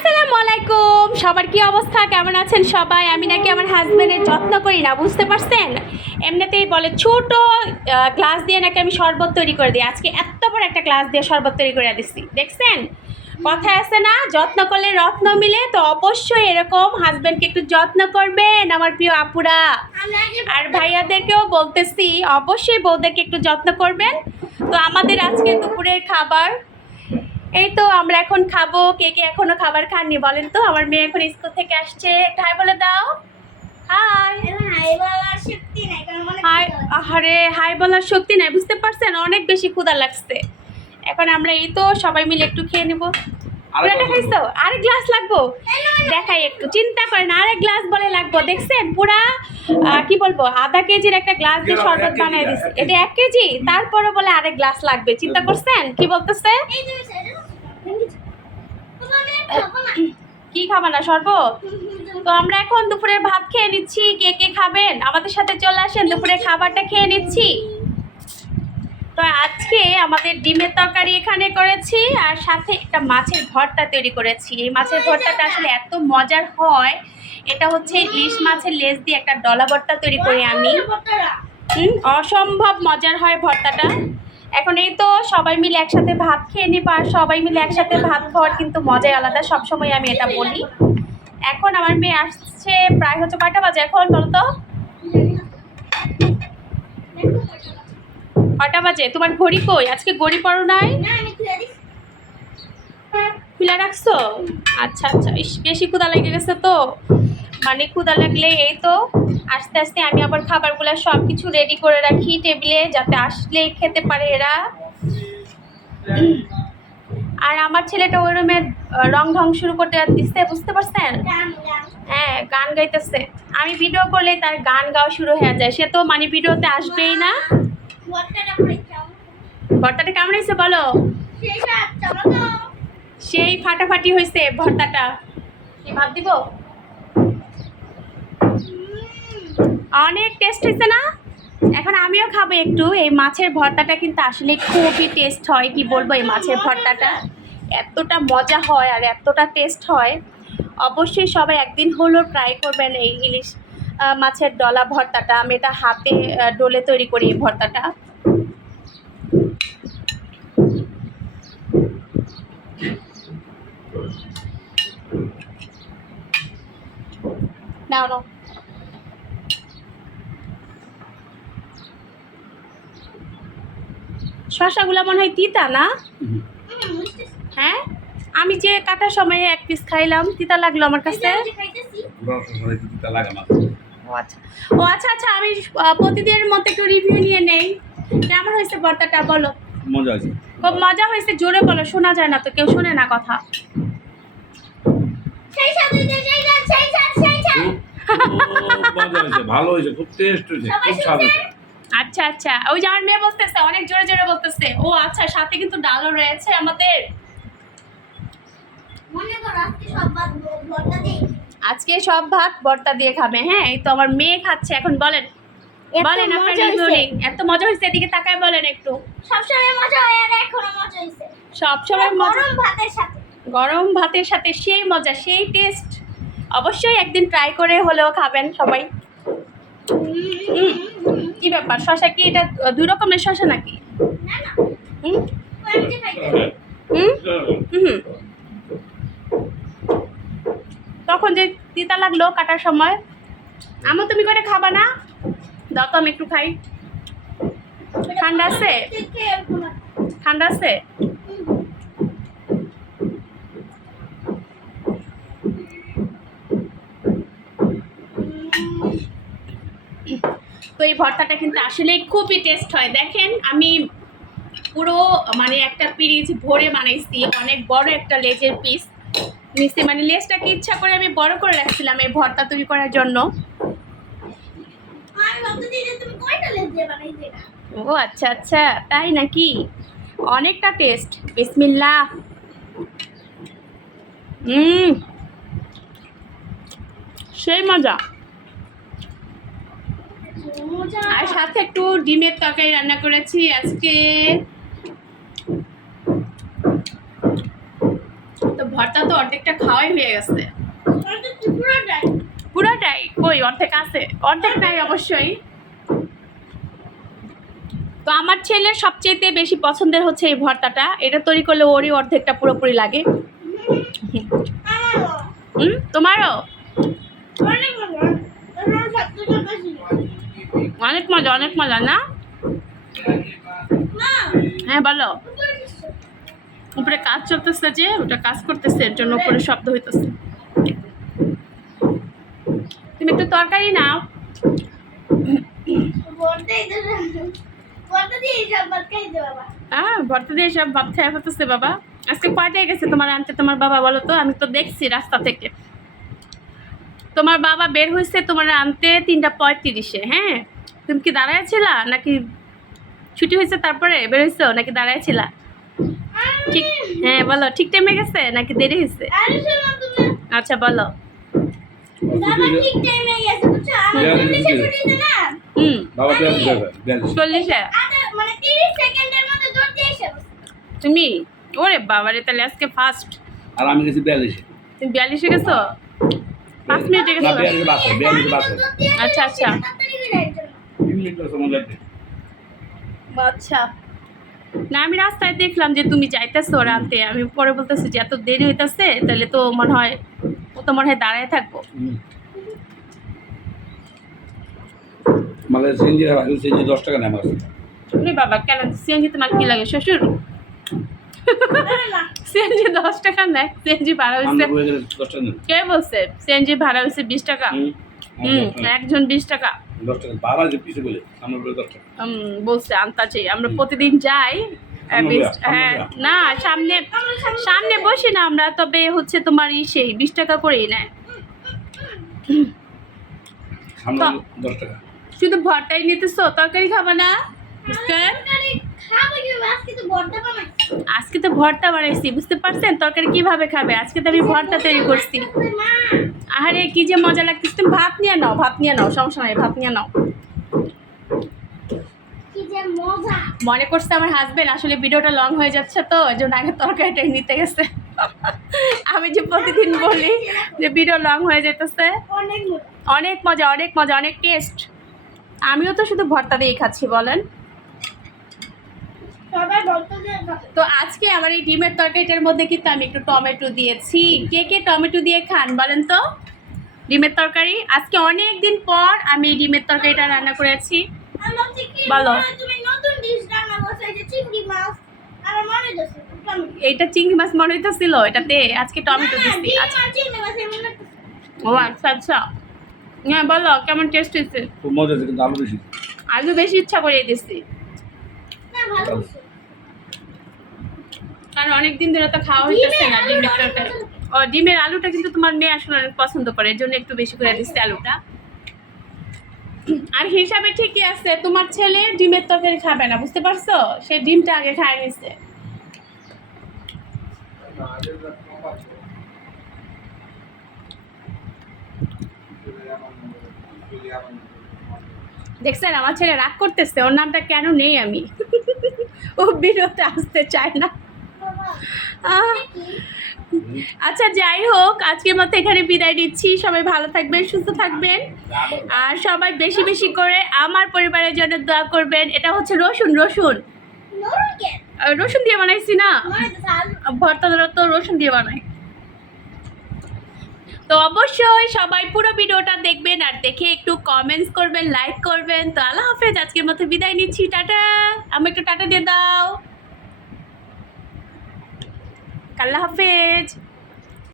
আসসালামু আলাইকুম। সবার কি অবস্থা? কেমন আছেন সবাই? আমি নাকি আমার হাজব্যান্ডের যত্ন করি না, বুঝতে পারছেন? এমনিতেই বলে, ছোট গ্লাস দিয়ে নাকি আমি শরবত তৈরি করে দিই। আজকে এত বড় একটা গ্লাস দিয়ে শরবত তৈরি করে দিচ্ছি দেখছেন? কথা আছে না? যত্ন করলে রত্ন মিলে, তো অবশ্যই এরকম হাজব্যান্ডকে একটু যত্ন করবেন আমার প্রিয় আপুরা। আর ভাইয়াদেরকেও বলতেছি, অবশ্যই বউদেরকে একটু যত্ন করবেন। তো আমাদের আজকে দুপুরের খাবার এই তো আমরা এখন খাব কে কে এখনও খাবার খাননি বলেন তো? আমার মেয়ে এখন স্কুল থেকে আসছে। একটা হাই বলে দাও। হাই। হাই আরে হাই বলার শক্তি নাই বুঝতে পারছেন? অনেক বেশি ক্ষুধা লাগছে। এখন আমরা এই তো সবাই মিলে একটু খেয়ে নেব। পুরাটা খাইছো? আরেক গ্লাস লাগবো? দেখাই একটু চিন্তা করেন আরেক গ্লাস বলে লাগবো। দেখছেন? পুরা কি বলব? আধা কেজির একটা গ্লাস দিয়ে শরবত দিছি কেজি। এটা এক কেজি? তারপরে বলে আরেক গ্লাস লাগবে। চিন্তা করছেন? কি বলতেছে? কি খাবা না, শরবত? তো আমরা এখন দুপুরে ভাত খেয়ে নিচ্ছি, কে কে খাবেন? আমাদের সাথে চলে আসেন, দুপুরে খাবারটা খেয়ে নিচ্ছি। তো আজকে আমাদের ডিমের তরকারি এখানে করেছি, আর সাথে একটা মাছের ভর্তা তৈরি করেছি। এই মাছের ভর্তাটা আসলে এত মজার হয়, এটা হচ্ছে ইলিশ মাছের লেজ দিয়ে একটা ডলা ভর্তা তৈরি করি আমি। অসম্ভব মজার হয় ভর্তাটা। এখন এই তো সবাই মিলে একসাথে ভাত খেয়ে নিব আর সবাই মিলে একসাথে ভাত খাওয়ার কিন্তু মজাই আলাদা, সবসময় আমি এটা বলি। এখন আমার মেয়ে আসছে, প্রায় হচ্ছে কয়টা বাজে এখন বলতো? কয়টা বাজে? তোমার ঘড়ি কই? আজকে ঘড়ি পড়ো নাই? খুলে রাখছো? আচ্ছা আচ্ছা বেশি ক্ষুদা লেগে গেছে তো। মানে ক্ষুদা লাগলে এই তো আস্তে আস্তে আমি আবার খাবারগুলো সব কিছু রেডি করে রাখি টেবিলে যাতে আসলে খেতে পারে এরা। আর আমার ছেলেটা ওই রুমে রং ঢং শুরু করতে দিচ্ছে বুঝতে পারছেন? হ্যাঁ গান গাইতেছে। আমি ভিডিও করলে তার গান গাওয়া শুরু হয়ে যায়। সে তো মানে ভিডিওতে আসবেই না। ভর্তাটা কেমন হয়েছে বলো? সেই ফাটাফাটি হয়েছে ভর্তাটা। কি ভাত দিব? অনেক টেস্ট হয়েছে না? এখন আমিও খাব একটু। এই মাছের ভর্তাটা কিন্তু আসলে খুবই টেস্ট হয়, কি বলব এই মাছের ভর্তাটা? এতটা মজা হয় আর এতটা টেস্ট হয়। অবশ্যই সবাই একদিন হলেও ট্রাই করবেন এই ইলিশ মাছের ডলা ভর্তাটা। আমি এটা হাতে ডোলে তৈরি করি এই ভর্তাটা। নাও নাও। শশাগুলো মনে হয় তিতা না? হ্যাঁ? আমি যে কাটার সময় এক পিস খাইলাম তিতা লাগল আমার কাছে? ও আচ্ছা। ও আচ্ছা আচ্ছা আমি প্রতিদিনের মতো একটু রিভিউ নিয়ে নেই। কেমন হয়েছে ভর্তাটা বলো? মজা আছে খুব মজা হয়েছে জোরে বলো শোনা যায় না তো কেউ শোনে না কথা। হয়েছে ভালো হয়েছে খুব টেস্ট হয়েছে খুব স্বাদ হয়েছে। আচ্ছা আচ্ছা। ওই যে আমার মেয়ে বলতেছে অনেক জোরে জোরে বলতেছে। ও আচ্ছা সাথে কিন্তু ডালও রয়েছে আমাদের। আজকে সব ভাত ভর্তা দিয়ে খাবে। হ্যাঁ? এই তো আমার মেয়ে খাচ্ছে এখন বলেন। বলেন আপনার এত মজা হয়েছে এদিকে তাকায় বলেন একটু। সবসময় মজা হয় আর এখনও মজা হয়েছে সব সময় মজা গরম ভাতের সাথে। গরম ভাতের সাথে সেই মজা সেই টেস্ট অবশ্যই একদিন ট্রাই করে হলেও খাবেন সবাই। হুম, কি ব্যাপার? শশা কি এটা দুই রকমের শশা নাকি? হুম? হুম? তখন যে তিতা লাগল কাটার সময় আমও তুমি করে খাবা না? দাও তো আমি একটু খাই। ঠান্ডা আছে। ঠান্ডা আছে? তো এই ভর্তাটা কিন্তু আসলে খুবই টেস্ট হয়। দেখেন আমি পুরো মানে একটা পিরিচ ভরে বানাইছি অনেক বড় একটা লেজের পিস নিচে মানে লেজটাকে ইচ্ছা করে আমি বড় করে রাখছিলাম এই ভর্তা তৈরি করার জন্য? ও আচ্ছা আচ্ছা তাই নাকি? অনেকটা টেস্ট বিসমিল্লা হুম সেই মজা। আর সাথে একটু ডিমের তরকারি রান্না করেছি আজকে। তো ভর্তা তো অর্ধেকটা খাওয়াই হয়ে গেছে। পুরোটাই? কই, অর্ধেক আছে? অর্ধেক নাই অবশ্যই। তো আমার ছেলের সবচেয়ে বেশি পছন্দের হচ্ছে এই ভর্তাটা। এটা তৈরি করলে ওরই অর্ধেকটা পুরোপুরি লাগে। তোমারও? অনেক মজা অনেক মজা না? হ্যাঁ বলো। উপরে কাজ চলতেছে যে ওটা কাজ করতেছে এর জন্য উপরে শব্দ হইতেছে। তুমি একটু তরকারি নাও। হ্যাঁ ভর্তা দিয়ে সব ভাত খাই ফেলতেছে বাবা। আজকে কয়টায় গেছে তোমার আনতে? তোমার বাবা বলো তো আমি তো দেখছি রাস্তা থেকে। তোমার বাবা বের হয়েছে তোমার আনতে তিনটা পঁয়ত্রিশে হ্যাঁ? তুমি কি দাঁড়ায় ছিলা নাকি ছুটি হয়েছে তারপরে বের হয়েছো নাকি দাঁড়ায় ছিলা ঠিক হ্যাঁ বলো ঠিক টাইমে গেছে নাকি দেরি হয়েছে আচ্ছা বলো। মানে তিরিশ সেকেন্ডের মধ্যে দৌড় দিয়ে এসে বসে। তুমি? ওরে বাবারে তাহলে আজকে ফার্স্ট আর আমি গেছি বিয়াল্লিশে। তুমি বিয়াল্লিশে গেছো? পাঁচ মিনিটে দিয়ে আচ্ছা, আচ্ছা। আচ্ছা। না আমি রাস্তায় দেখলাম যে তুমি যাইতেছো ওর আনতে আমি পরে বলতেছি যে এত দেরি হইতেছে তাহলে তো মনে হয় ও তো মনে হয় দাঁড়ায় থাকব। মানে সিএনজি সিএনজি দশ টাকা নেয় আমার বাবা কেন? সিএনজি তোমার কি লাগে? শ্বশুর? সিএনজি দশ টাকা নেয় সিএনজি ভাড়া হয়েছে। কে বলছে? সিএনজি ভাড়া হয়েছে বিশ টাকা। হুম। একজন বিশ টাকা। বলছে আনতাছি আমরা প্রতিদিন যাই হ্যাঁ না সামনে সামনে বসি না আমরা তবে হচ্ছে তোমার ই সেই বিশ টাকা করেই নেয়। শুধু ভরটাই নিতেছো? তরকারি খাব না? আজকে তো ভর্তা বানাইছি। বুঝতে পারছেন? তরকারি কীভাবে খাবে? আজকে তো আমি ভর্তা তৈরি করছি। আরে কি যে মজা লাগতেছে। তুমি ভাত নিয়ে নাও ভাত নিয়ে নাও সমস্যা নাই ভাত নিয়ে নাও। মনে করছে আমার হাজবেন্ড আসলে ভিডিওটা লং হয়ে যাচ্ছে তো ওই জন্য আগে তরকারিটাই নিতে গেছে। আমি যে প্রতিদিন বলি যে ভিডিও লং হয়ে যেতেছে অনেক মজা। অনেক মজা অনেক টেস্ট আমিও তো শুধু ভর্তা দিয়েই খাচ্ছি বলেন সবাই ভর্তা দিয়ে খাবে। তো আজকে আমার এই ডিমের তরকারিটার মধ্যে কিন্তু আমি একটু টমেটো দিয়েছি। কে কে টমেটো দিয়ে খান বলেন তো? ডিমের তরকারি? আজকে অনেক দিন পর আমি এই ডিমের তরকারিটা রান্না করেছি। বলো। মা, তুমি নতুন ডিশ রান্না করছ, এই যে চিংড়ি মাছ। আমার মনে এইটা চিংড়ি মাছ মনে হইতেছিল এটাতে আজকে টমেটো দিচ্ছি আচ্ছা। ও আচ্ছা আচ্ছা। হ্যাঁ বলো কেমন টেস্ট হয়েছে খুব মজা আছে কিন্তু আলু বেশি। আলু বেশি ইচ্ছা করে দিচ্ছি না, ভালো। কারণ অনেক দিন ধরে তো খাওয়া হইতেছে না ডিমের ডিমের তরকারি ও ডিমের আলুটা কিন্তু তোমার মেয়ে আসলে অনেক পছন্দ করে এর জন্য একটু বেশি করে দিচ্ছে আলুটা। আর হিসাবে ঠিকই আছে তোমার ছেলে ডিমের তরকারি খাবে না বুঝতে পারছ? সে ডিমটা আগে খায় নিচ্ছে দেখছেন আমার ছেলে রাগ করতেছে ওর নামটা কেন নেই আমি? ও বিরতে আসতে চায় না। আচ্ছা যাই হোক আজকের মতো এখানে বিদায় দিচ্ছি সবাই ভালো থাকবেন সুস্থ থাকবেন। আর সবাই বেশি বেশি করে আমার পরিবারের জন্য দোয়া করবেন। এটা হচ্ছে রসুন রসুন। রসুন দিয়ে বানাইছি না? ভর্তা ধরো তো রসুন দিয়ে বানাই। তো অবশ্যই সবাই পুরো ভিডিওটা দেখবেন আর দেখে একটু কমেন্টস করবেন লাইক করবেন। তো আল্লাহ হাফেজ আজকের মতো বিদায় নিচ্ছি। টাটা! আমি একটু টাটা দিয়ে দাও। আল্লাহ হাফেজ।